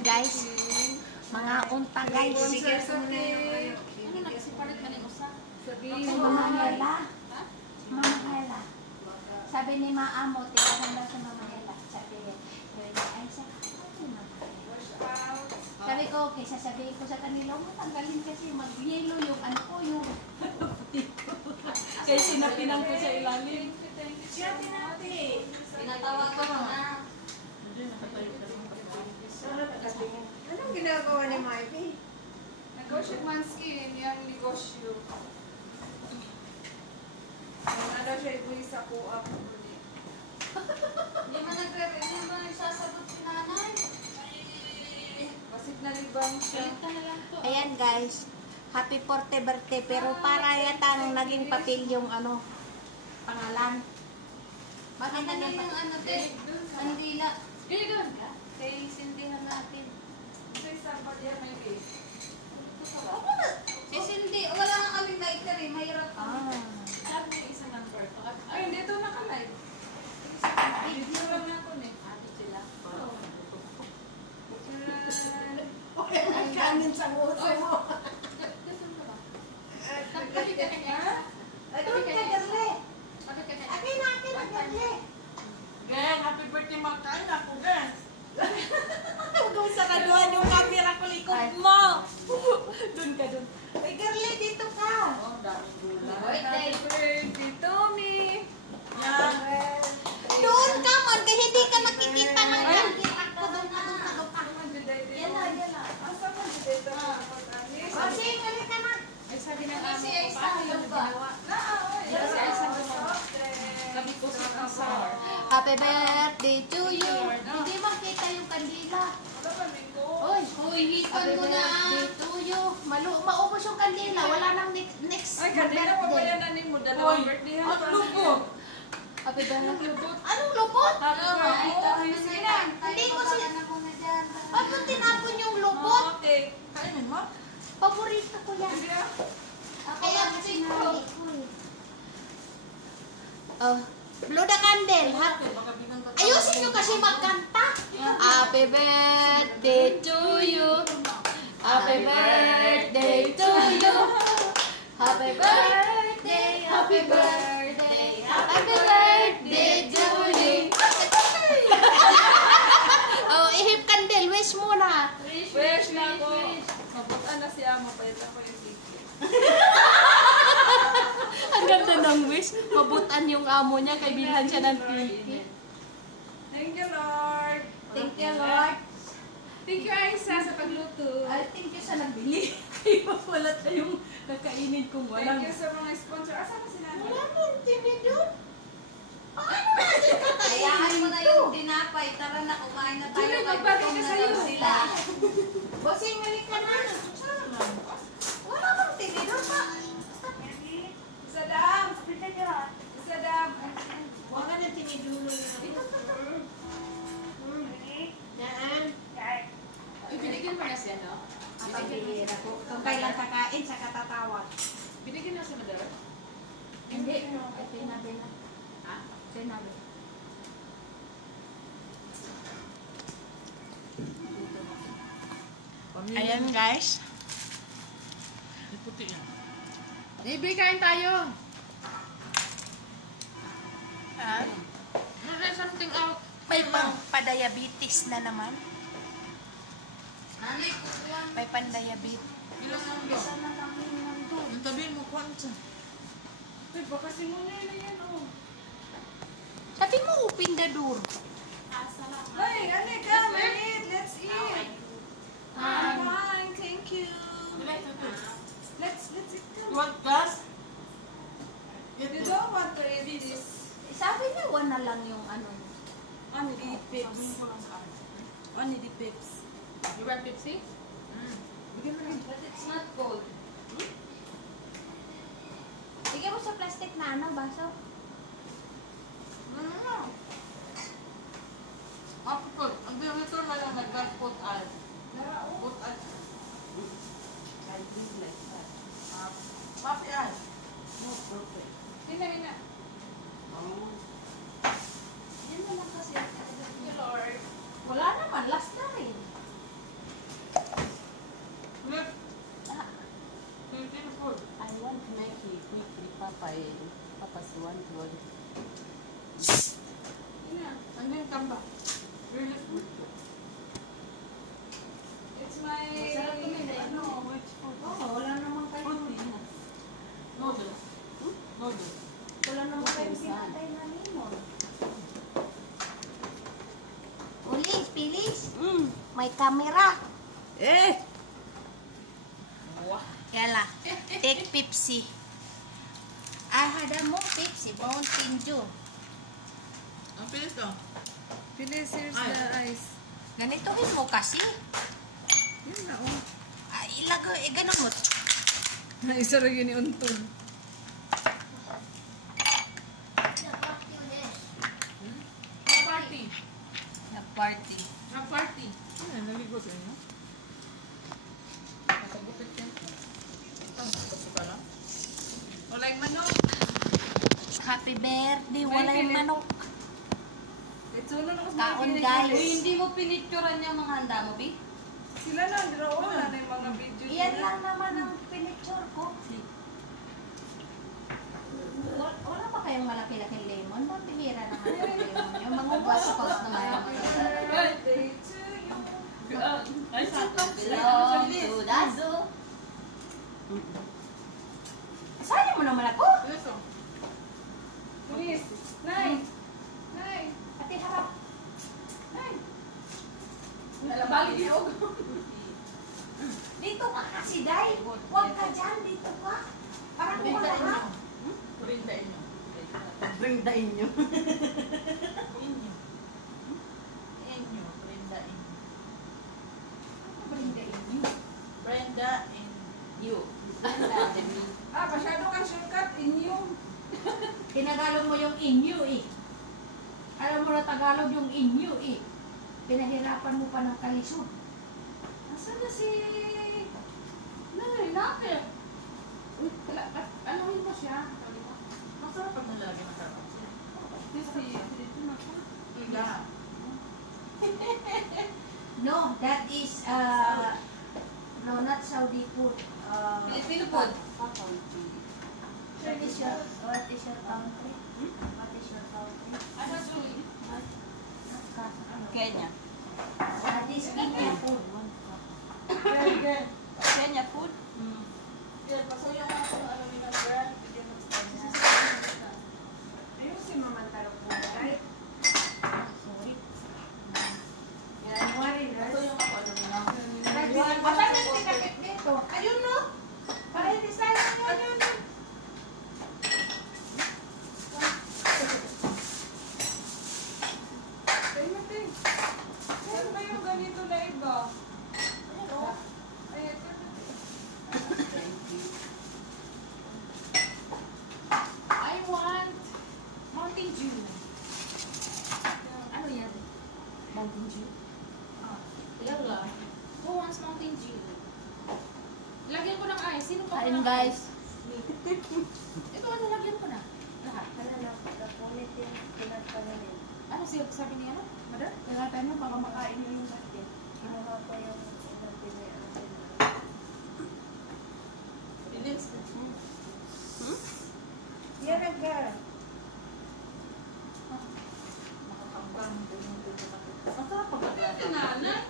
Ayan guys. Mga unta guys. Ano na kasi palit man yung usa? Okay, Mama Hela. Mama Hela. Sabi ni Maamo, tirahan daw sa Mama Hela. Sabi niya, ay sa sabi ko, okay, sasabihin ko sa kanila, tanggalin kasi mag-yelo yung ano ko, yung puti ko. Kaya sinapinan ko sa ilalim. Siya natin. Pinatawag ko na. Anong ginagawa ni Mikey? Negosyo man skin, yung negosyo. Ano siya ibuwi sa kuap? Hindi man nagsasagot si nanay. Basit na libang siya. Balik ka na lang to. Ayan guys, happy 40th birthday, pero para yatang naging papel yung ano, pangalan. Bakit Ano na naging yung ano, te? Kandila. Dili doon ka? Kaya sindihan natin. Sa isang pagyan may base. Si Cindy, wala nga kaming lighter eh. Mahirap kami. Sabi niya isang number. Ay, hindi ito naka-live. Video lang natin eh. Ato sila. Ay, kanin sa nguso mo. Gusto mo ba? Kapit ka niya. Ay, doon ka, Garle. Kapit ka niya. Akin na, Garle. Gen, happy birthday magkain ako, Gen. Kung saraduhan yung camera ko likod mo. Doon ka doon. Ay, Garle, dito ka. Oh, daming gulay. Birthday. birthday to me. Yan. Doon ka man, kasi hindi ka nakikita ng camera ko. Doon ka, doon ka, doon ka. Yan na, yan na. Asa mo dito? O, sige, hali ka na. Ay, sabi ng Kasi amo ko, Aisa, paano ano yung ba? ginawa? Yes, ay, sabi mo. Sabi ko sa kasar. Happy birthday to you. Hindi makita yung kandila. Oy, Uy, hipan happy mo na. birthday to you. Maubos yung kandila. Wala nang next Ay, kanina pa ba birthday. yan nanin mo? Dalawang Hoy, birthday ang lupo. Happy birthday. Anong lupot? Ay, tapos na. Hindi ko si... Tayo ko na dyan. Ba't mo tinapon yung lupot? Okay. Kainin mo? Paborito ko yan. Ako Kaya lang kasi sinunod. Oh, blow the candle, ha? Baka binang ka- Ayusin nyo kasi magkanta. Happy birthday to you. Happy birthday to you. Happy birthday, happy birthday, happy birthday to you. Oh, ihip candle, wish muna. Wish na ako. Mabutan na si Amo. Pwede ako yung ticket. Ang ganda ng wish. Mabutan yung amo niya, kay bilhan siya ng ticket. Thank you, Lord. Thank you, Lord. Thank you, Aisa, sa pagluto. I think you sa nagbili. Kaya wala tayong kakainin kung Thank walang... you sa mga sponsor. Asa na sila? Wala nang TV doon. Paano natin Hayaan mo kakainin na to? yung tinapay. Tara na, kumain na tayo. Julie, Gutom magbati ka na sa'yo. daw sila. Bossing, mali ka na. Wala nang TV doon pa. Isa dam. Isa dam. Wala nang TV doon. Yan. Uy, binigyan mo na siya, no? Pambihira ko. Kung kailan kakain, sa katatawag. Binigyan na siya, Mother? Hindi. Sinabi na. Ha? Sinabi. Ayan guys. May puti yan. Libre, kain tayo. Ah, There's something out. may pang pa-diabetes na naman. Nanay, kukulang. May pan-diabetes. Ilang lang ba? Isa na kami nandun. Ang tabihin mo, kwansa. Uy, baka simunin na yan, oh. Sabi mo, open the door. Hey, ane, come and eat. Let's eat. Fine, thank you. Let's eat. You Come. want gas? Get You it. don't want to eat this. Sabi niya, one na lang yung ano. Only the pips. Only the pips. You want Pepsi? Bigyan mo rin. But it's not cold. Bigyan mo sa plastic na ano, baso. Apple. Ang dito na lang nag-gas pot al. Pot al. Papi al. No, perfect. Hina. Yan na lang kasi. Wala naman, last na rin. Food. I want Nike quickly, Papa. Papa's one. Yeah. Andyan ka ba? Really food? It's my... Masarap kumain, ano, which food? Oo, wala namang kayo. Protein. Noodles. Noodles. Wala namang kayo pinatay na limon. Ulis, pilis. May camera. Yala, take Pepsi. I had a more Pepsi, Mountain Dew. Ang pilis to. Pilis, here's Ay. the ice. Ganitohin mo kasi. Yun na, oh. Ilagay, ganun mo. Isa lang yun yung untog. Party. Nag-party. Party. Ano, naligo sa inyo? Nakagupit yan. Gusto ka lang? Wala yung manok. Happy birthday, May wala yung pilit. manok. Ito na lang Kaon, guys. Uy, hindi mo pinicturean yung mga handa mo, Bi? Sila na, draw na yung mga video Iyan nila. lang naman ang pinicture ko. Wala pa kayong malaki-laking lemon? Mabihira naman ang lemon. Yung mga waspals naman ang mga Birthday to you. Ay, sa Belong to Dazo. Sali mo naman ako. Pilis to. Please. Nay. Nay. Pati harap. Nay. Nalabali niyo. Dito ka kasi, Day. Huwag ka dyan. Dito ka. Parang Kurindain wala. nyo. Kurindain nyo. Brindain nyo. Inyo. Inyo. Kurindain. Brindain nyo. Brenda and you. Ah, masyado kang shortcut. Inyong. Tinagalog mo yung inyo eh. Alam mo na Tagalog yung inyo eh. Pinahirapan mo pa ng kalisod. Nasaan na si... Nay, natin. Uy, anuhin mo siya. Masarap pag nalalagyan ng sarap. Dito na po. Yeah. No, that is no, not Saudi food. Filipino food. What is your country? What is your country? Ano, Julie? Kenya. That is Kenya food. Again. Kenya food? Yeah, pasuyo nga kung ano ni ng brand. Bigyan mo sa kanya. Ayun si Mama Tarok po. Right? Sorry. January, Pasuyo nga kung ano nila. Asan yung tikapit dito? Ayun no? Para hindi tayo ayun. Ay, Mating. Saan ba yung ganito na iba? Ay, ito. I want Mountain Dew. Ano yan? Mountain Dew. Yala. Who wants Mountain Dew? Lagyan ko ng ice. Sino pa Kain ng guys. Ito ano, lagyan ko na. Lahat. Ano siya sabi niya? Ano? Mother? Tinatay mo baka makain nyo yung basket. Pilis. Yan nagka. Makakambang. Masarap pag naglagyan. Nanay.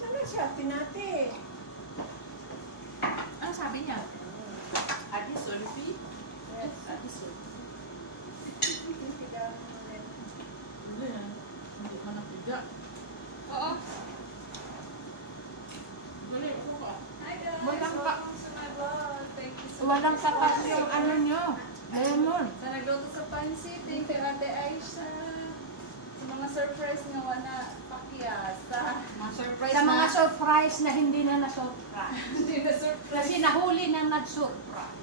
Saan siya? Tinati. Ano sabi niya? Adi Solfi. Yes, Adi Solfi. Hindi yan. Hindi man ang piga. Oo. Dali, upo ka. Hi guys. Walang ka- Welcome to my vlog. Thank you so Walang much. katas yung ano nyo. Lemon. Sa nagluto sa pansit, thank you Ate Aisha. Sa mga surprise nga wala pakyasa. Mga surprise Sa mga surprise na hindi na na-surprise. Hindi na surprise. Kasi nahuli na nag-surprise.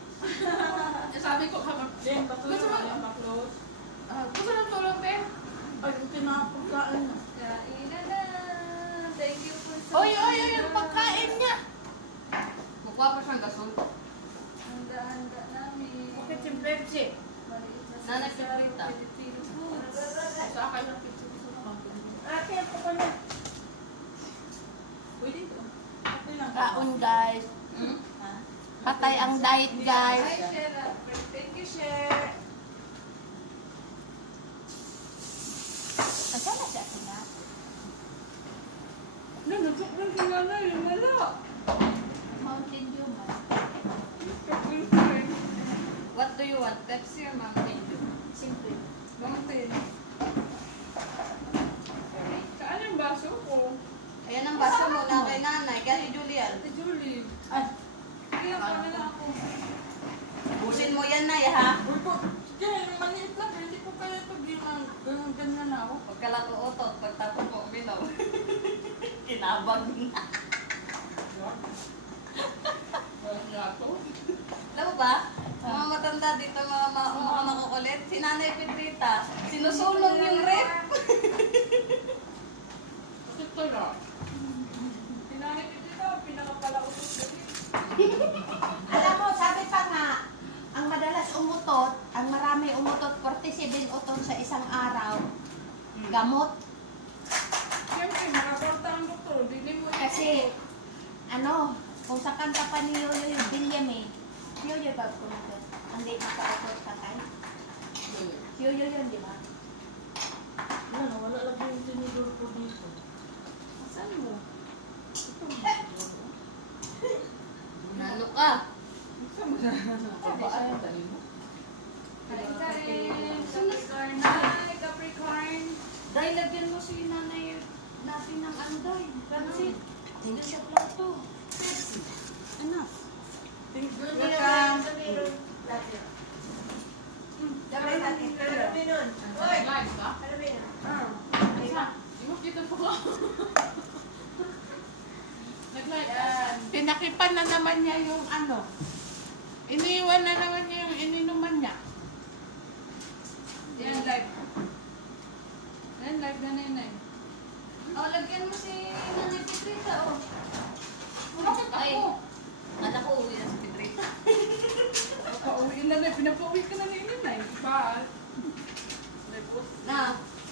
Sabi ko, habang Jen, patuloy mo yung pa-close. gusto ng tulong, Ben? Ay, yung pinapagkaan na. Kain na. Thank you po sa... Oy, yung pagkain niya. Mukha pa siyang gasol. Handa-handa namin. Bakit yung Pepsi? Maliit na Nanay sisa, Fiorita. Filipino foods. Sa akin ang pizza gusto naman. Ate, ako ko na. Pwede ito. Okay lang. Kaon guys. Hmm? Ha? Patay ang diet, guys. Hi, Shera. Thank you, Share. Asan na siya sila? Nagsuot na sila na yung wala. Mountain Dew man. What do you want? Pepsi or Mountain Dew? Simple. Mountain. Saan yung baso ko? Ayan ang baso mo na kay nanay. Kaya si Julian. Ate Julie. Ay, Kaya pa na lang ako. Busin mo yan na, ha? Uy po, sige, maliit lang. Hindi ko kaya ito ganyan na ako. Pagkalako utot, pagtapos ko uminom. Kinabag na. Walang yato. Alam mo ba? Mga matanda dito, mga makukulit. Si Nanay Petrita, sinusulong yung rep. Bakit kaya? Pinanay ko dito, pinakapalautot ko dito. alam mo, sabi pa nga, ang madalas umutot, ang marami umutot, 47 utot sa isang araw, gamot. Siyempre, makakorta ang doktor. Dili mo Kasi, ano, kung sa kanta pa ni Yoyo yung William eh, si Yoyo ba pumunta? Ang di nakautot sa tayo. Si Yoyo yun, di ba? wala lang yung tinidor ko dito. Saan mo? Nano ka? Saan mo siya? Ba, ayaw tayo mo? Kain-kain. Capricorn. Hi, Capricorn. Dahil lagyan mo si Nanay natin ng ano dahil. Pansit. Hindi siya plato. Ano? Welcome. Sabay natin. Ano nun? Oy! Live ka? Ano ba yun? Di mo kita po ako. Nag-live ka? Yan. Pinakipan na naman niya yung ano. Iniwan na naman niya yung ininuman niya. Yan, live. Yan, live na nanay. Oh, lagyan mo si Nanay Petrita, oh. Bakit Ay, ako? anak ko uwi na si Petrita. Pauwiin na na, pinapauwi ka na ni Inay. Bakit? Nagput. Na,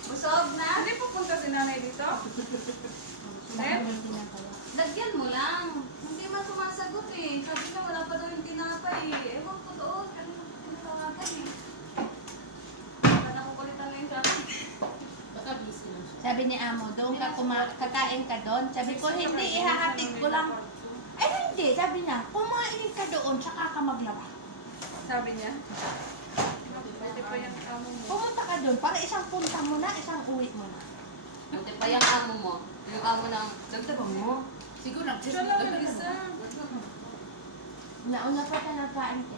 busog na? Hindi pupunta si nanay dito? Net? Lagyan mo lang. Hindi man sumasagot eh. Sabi na wala pa daw yung tinapay eh. Ewan ko doon. Kanina ko tinawagan eh. Baka nakukulitan na yung sabi. Baka busy lang siya. Sabi ni Amo, doon ka kakain ka doon. Sabi ko, hindi, ihahatid ko lang. Ay, hindi. Sabi niya, kumain ka doon, saka ka maglaba. Sabi niya. Pwede pa yung amo mo. Pumunta ka doon, para isang punta mo na, isang uwi mo na. Buti pa yung amo mo. Yung amo ng dagdagan mo. Siguro siya lang nag-isa. Nauna pa ka nagkain ka.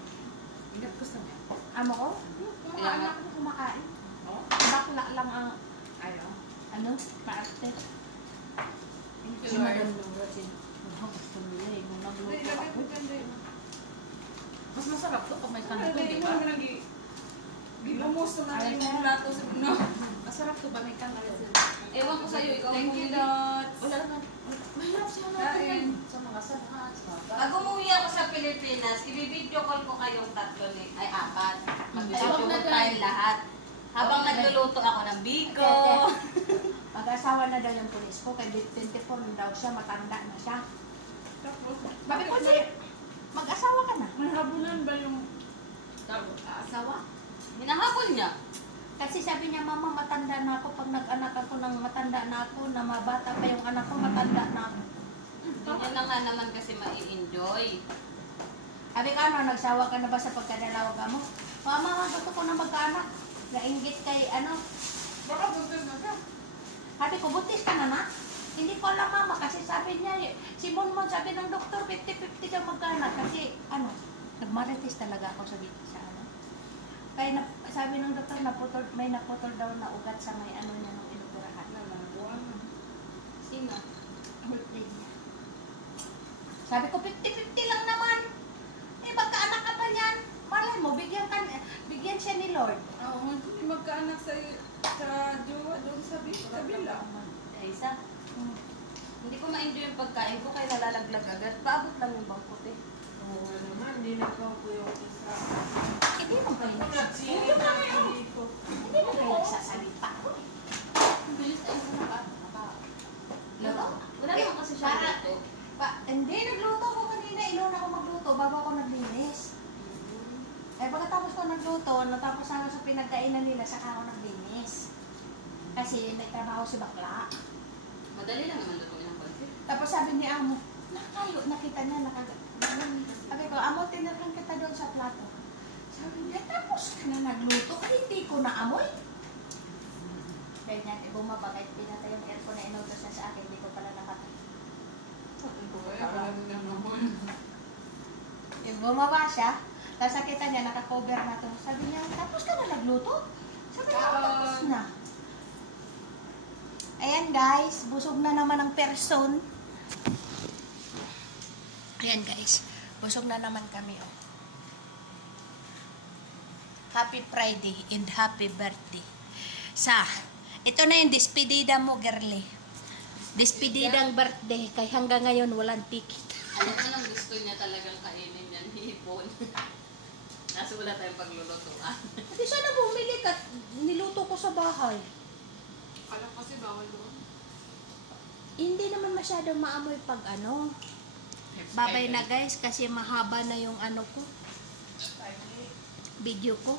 Ingat ko sa niya. Amo ko? Mga Kaya nga. anak ko kumakain. Oh? Bakla lang ang, Ayaw. ano, maarte. Thank you, Si Lord. Madam Laura, gusto nila eh, nung Hindi, nagluto ilagay ako. mo ganda yun. Mas masarap to pag may kanto, Hindi di mo ba? naman gilumos na natin yung plato sa no. Masarap to ba may kanto? Ewan ko sa'yo, ikaw Thank you, bumili. Dots. Wala naman. Mahirap siya Kain. sa mga sabhas. Pag umuwi ako sa Pilipinas, i-video call ko kayong tatlo ni, ay apat. Mag-video call tayong lahat. Habang nagluluto ako ng biko. Mag-asawa na daw yung pulis ko, kay 24 na daw siya, matanda na siya. Tapos, Sabi ko, sige, mag-asawa ka na. may habulan ba yung Asawa? Hinahabol niya. Kasi sabi niya, mama, matanda na ako. Pag nag-anak ako ng matanda na ako, na mabata pa yung anak ko, matanda na ako. Hindi na nga naman kasi mai-enjoy. Sabi ka, ano, nagsawa ka na ba sa pagkadalawag mo? Mama, gusto ko na magkaanak. Nainggit kay, ano, baka buntis na ka. sabi ko, buntis ka na na? Hindi ko alam, mama, kasi sabi niya, si Monmon, sabi ng doktor, 50-50 ka magkaanak. Kasi, ano, nagmarites talaga ako sa ano. Kaya sabi ng doktor, may naputol daw na ugat sa may ano niya nung inoperahan. Sino? Birthday niya. Sabi ko, 50-50 lang naman. Eh, magkaanak ka pa niyan. Malay mo, bigyan siya ni Lord. Oo, hindi magkaanak sa jowa doon sa bila. Ay, isa. Hindi ko ma-enjoy yung pagkain ko kaya nalalaglag agad. Paabot lang yung bangkot eh. Oo nga naman, hindi nagkaupo yung isa. Hindi mo kayo nagsasalita. Hindi ko. Hindi mo kayo nagsasalita. Ang bilis ay ko Wala naman kasi siya Para- dito. Hindi, nagluto ko kanina. Iluna ako magluto bago ako pagkatapos ko nagluto, natapos na ako sa pinagkainan nila, saka ako naglinis. Kasi may trabaho si bakla. Madali lang naman lutuin ng konti. Tapos sabi ni Amo, nakayo, nakita niya, sabi ko, Amo, tinirhan kita doon sa plato. Sabi niya, tapos ka na nagluto, hindi ko naamoy. Ganyan, bumaba, kahit pinatay yung aircon na inutos niya sa akin, hindi ko pala nakatay. Kaya wala din ang naman. Bumaba siya, tapos nakita niya, nakakover na to. Sabi niya, tapos ka na nagluto? Sabi niya, tapos na. Ayan guys, busog na naman ang person. Ayan guys, busog na naman kami. Oh. Happy Friday and happy birthday. Ito na yung despedida mo, girly. Despedidang birthday, kay hanggang ngayon walang ticket. Anong gusto niya talagang kainin yan? Hipon. Kaso wala tayong paglulutuan. Hindi sana bumili ka, niluto ko sa bahay. Alam kasi bawal doon. Hindi naman masyadong maamoy pag ano. Babay na guys, kasi mahaba na yung ano ko, video ko.